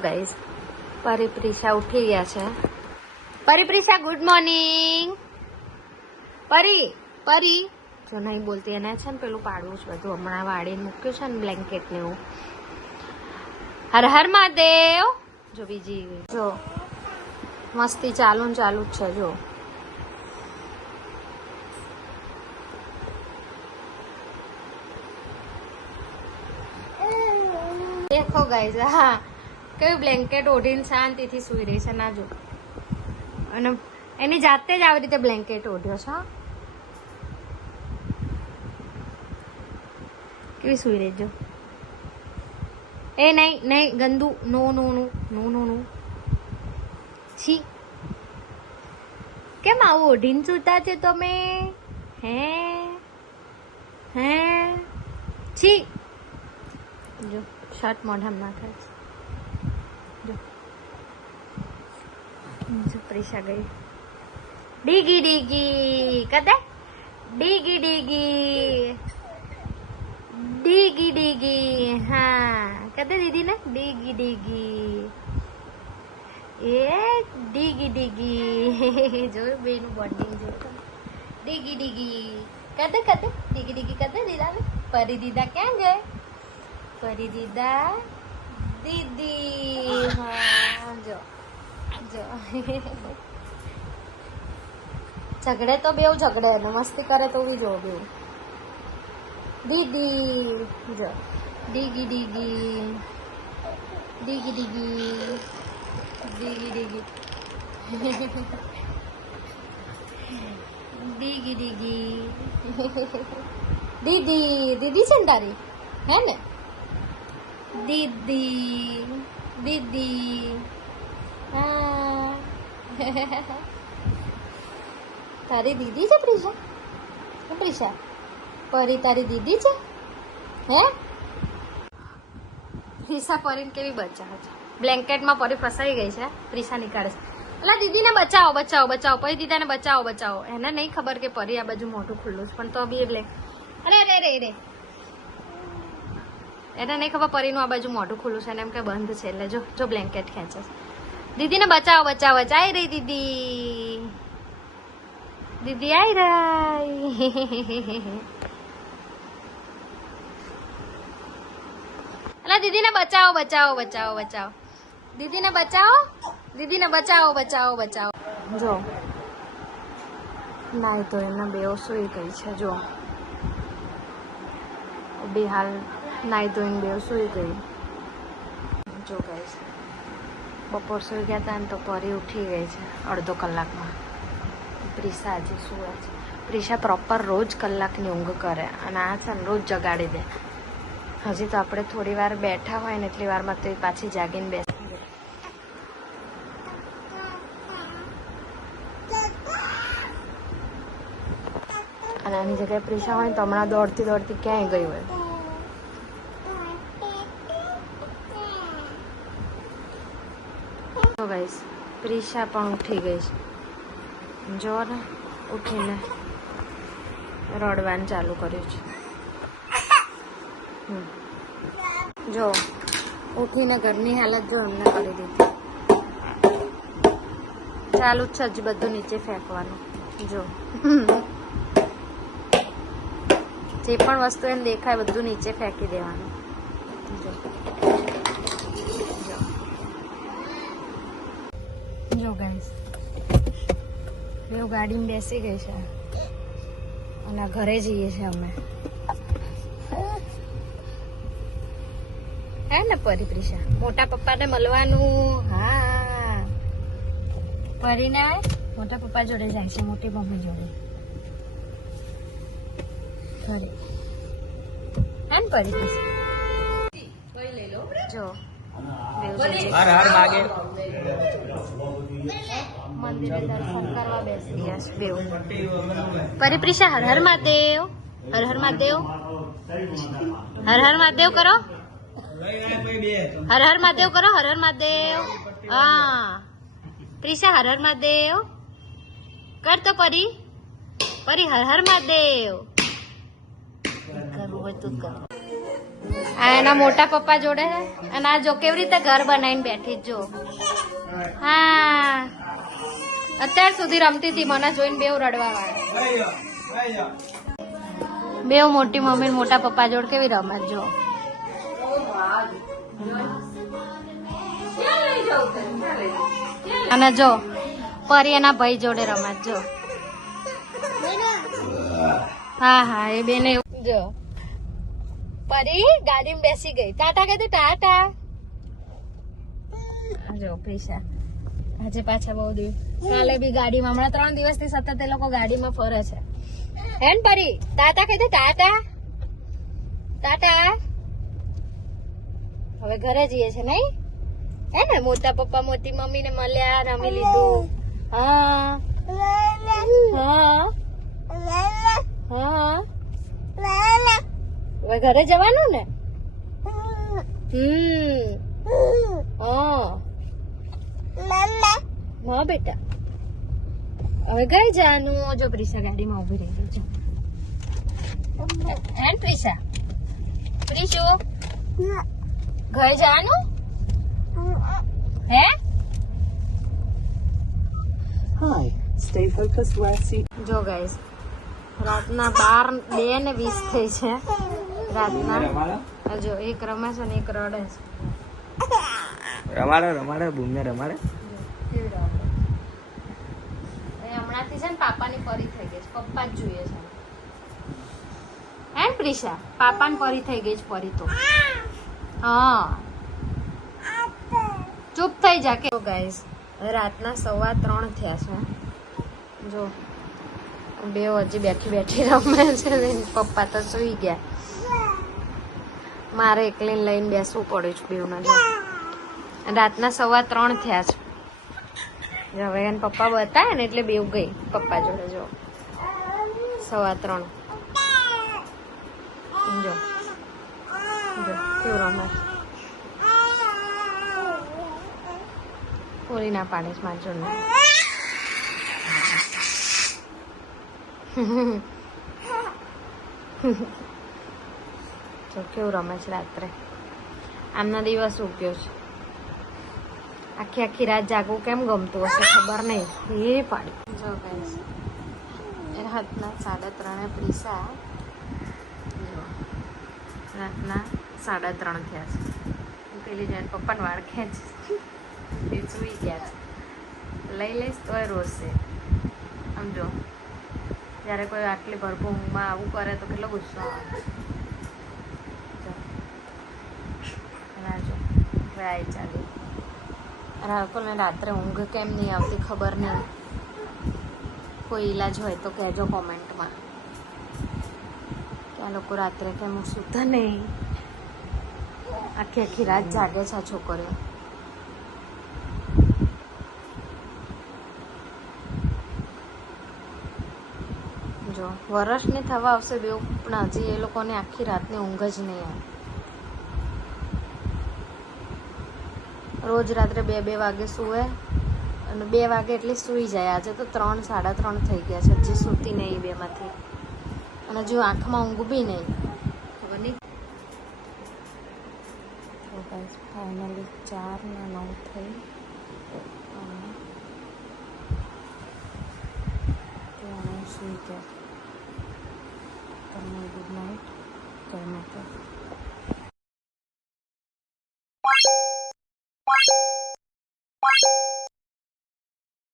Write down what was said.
Guys પરિપ્રિશા ઉઠી ગયા છે. પરિપ્રિશા ગુડ મોર્નિંગ. પરી પરી જો નહીં બોલતી એને છે ને પેલું પાડવું છે બધું હમણાં વાળીને મૂક્યું છે ને બ્લેન્કેટ ને એવું. હર હર મહાદેવ. જો બીજી જો મસ્તી ચાલુ ને ચાલુ જ છે. જો દેખો ગાઈસ. હા કયું બ્લેન્કેટ ઓઢીને શાંતિથી સૂઈ રહી છે. ના જો અને એની જાતે જ આવી રીતે બ્લેન્કેટ ઓઢ્યો છે. કેવી સૂઈ રહી જો. એ નહીં નહીં ગંદુ. નો નો નો નો નો નો છી. કેમ આવું ઓઢીને સૂતા છે તમે? હે હે છી. જો શર્ટ મોઢામાં નાખે છે. જો પ્રિશા ગઈ. ડીગી ડીગી કદે ડીગી ડીગી ડીગી ડીગી. હા કદે દીદી ને ડીગી ડીગી. એ ડીગી ડીગી. જોયું બેનું બોન્ડિંગ જોયું. ડીગી ડીગી કદે કદે ડીગી ડીગી કદે દીદા ને. પરી દીદા ક્યાં ગए? પરી દીદા દીદી. હા જો જો ઝઘડે તો બેવ ઝઘડે ને મસ્તી કરે તો બી જો બેવ. દીદી જો ડીગી ડીગી ડીગી ડીગી ડીગી ડીગી ડીગી ડીગી. દીદી દીદી છે ને તારી હે ને? દીદી દીદી. હા તારી દીદી છે પ્રિશા? પ્રિશા પરી તારી દીદી છે હે? પ્રિશા પરીને કેવી બચાવે છે. બ્લેન્કેટમાં પરી ફસાઈ ગઈ છે. પ્રિશા નીકાળે છે. એટલે દીદીને બચાવો બચાવો બચાવો. પરી દીદાને બચાવો બચાવો. એને નહીં ખબર કે પરી આ બાજુ મોઢું ખુલ્લું છે પણ તો બી એટલે અરે અરે અરે રે એને નહીં ખબર પરીનું આ બાજુ મોઢું ખુલ્લું છે ને એમ કે બંધ છે એટલે જો જો બ્લેન્કેટ ખેંચે છે. દીદીને બચાવો બચાવો. ચાઈ રહી દીદી. દીદી આઈ રહી. અલા દીદીને બચાવો બચાવો બચાવો બચાવો. દીદીને બચાવો. દીદીને બચાવો બચાવો બચાવો. જો નાઈ તો એમના બેઓ સૂઈ ગઈ છે. જો બે હાલ નાઈ ધોઈને બેઓ સૂઈ ગઈ. જો ગાઈસ બપોર સૂઈ ગયા હતા ને તો પરી ઉઠી ગઈ છે અડધો કલાકમાં. પ્રિશા આજે સૂવે છે. પ્રિશા પ્રોપર રોજ કલાકની ઊંઘ કરે અને આ છે ને રોજ જગાડી દે. હજી તો આપણે થોડી વાર બેઠા હોય ને એટલી વારમાં તો એ પાછી જાગીને બેસી જાય. અને આની જગ્યાએ પ્રિશા હોય તો હમણાં દોડતી દોડતી ક્યાંય ગઈ હોય. તો ગાઈસ પ્રિશા પણ ઉઠી ગઈ છે. જો ને ઉઠીને રડવાનું ચાલુ કર્યું છે. જો ઉઠીને ઘરની હાલત જો અમને કરી દીધી. ચાલુ જ છે હજી બધું નીચે ફેંકવાનું. જો જે પણ વસ્તુ એને દેખાય બધું નીચે ફેંકી દેવાનું. જો ગાઈસ બેવ ગાડીમાં બેસી ગઈ છે અને ઘરે જઈએ છીએ અમે. હે ને પરી પ્રિશા મોટા પપ્પાને મળવાનું. હા પરીને મોટા પપ્પા જોડે જાય છે. મોટી મમ્મી જોડે ઘરે. હે ને પરી પ્રિશા જો મંદિરે દર્શન કરવા બેસી ગયા છે બેવ. પરી પ્રિશા હર હર મહાદેવ. હર હર મહાદેવ. હર હર મહાદેવ કરો. હર હર મહાદેવ કરો. હર હર મહાદેવ. હા પ્રિશા હર હર મહાદેવ કર તો પરી. પરી હર હર મહાદેવ. કરવું હોય તું કર. આ એના મોટા પપ્પા જોડે છે અને આ જો કેવી રીતે ઘર બનાવીને બેઠી જ જો. હા અત્યાર સુધી રમતી હતી, મને જોઈને બેવ રડવા વાળા. બેવ મોટી મમ્મી ને મોટા પપ્પા જોડે કેવી રમત જો. અને જો પરી એના ભાઈ જોડે રમત જો. હા હા એ બેને જો પરી ગાડીમાં બેસી ગઈ. ટાટા કહેતી ટાટા. જો પ્રિશા આજે પાછા બહુ દિવસ કાલે બી ગાડીમાં, હમણાં 3 દિવસથી સતત એ લોકો ગાડીમાં ફરે છે. હેન પરી ટાટા કહેતી ટાટા ટાટા. હવે ઘરે જઈએ છે નહીં હે ને? મોટા પપ્પા મોટી મમ્મી ને મળ્યા, રમી લીધું. હા હા હા હવે ઘરે જવાનું ને? હા બેટા હવે ઘરે જવાનું. જો પ્રિશા ગાડીમાં ઉભી રહી ગઈ છે. હે પ્રિશા? પ્રિશુ ઘરે જવાનું હે? Hi, stay focused where seat. જો ગાઈસ રાતના 2:20 થઈ છે રાતના. જો એક રમે છે ને એક રડે છે. રમાડે બૂમને રમાડે. હમણાંથી છે ને પાપાની પરી થઈ ગઈ છે, પપ્પા જ જોઈએ છે. હે પ્રિશા? પાપાની પરી થઈ ગઈ છે પરી તો. હા ચૂપ થઈ જા કે. ગાઈસ રાતના 3:15 થયા છે. જો બે હજી બેઠી રમે છે ને પપ્પા તો સુઈ ગયા. મારે એકલીને લઈને બેસવું પડ્યું છે બેવને. જો રાતના 3:15 થયા છે. હવે એને પપ્પા બતાવે ને એટલે બેવ ગઈ પપ્પા જોડે. જો 3:15 જો કેવું રમે. પૂરી ના પાડે છે મારી જોડે. જો કેવું રમે છે રાત્રે. આમનો દિવસ ઉગ્યો છે. આખી રાત જાગવું કેમ ગમતું હશે ખબર નહીં. એ પાડી જો ગાઈસ રાતના 3:30 પ્રિશા. રાતના 3:30 થયા છે. પેલી જઈને પપ્પાને વાળ ખેંચ એ સુઈ ગયા છે. લઈ લઈશ તોય રોશે. સમજો જ્યારે કોઈ આટલી ભરપૂર ઊંઘમાં આવું કરે તો કેટલો ગુસ્સો આવે. જો હવે આવી ચાલી રાકોને રાત્રે ઊંઘ કેમ નહીં આવતી ખબર નહીં. કોઈ ઈલાજ હોય તો કહેજો કોમેન્ટમાં કે આ લોકો રાત્રે કેમ સૂતા નહીં. આખી રાત જાગે છે આ છોકરીઓ. જો વર્ષની થવા આવશે બેવ પણ હજી એ લોકોને આખી રાતની ઊંઘ જ નહીં આવે. રોજ રાત્રે 2 વાગે સૂવે અને 2 વાગે એટલે સૂઈ જાય. આજે તો 3 3:30 થઈ ગયા છે હજી સૂતી નહીં 2માંથી. અને જો આંખમાં ઊંઘ બી નહીં ખબર નહીં. ફાઇનલી 4:09 થઈ. સુઈ ગયા. તમને ગુડ નાઇટ. જય માતા.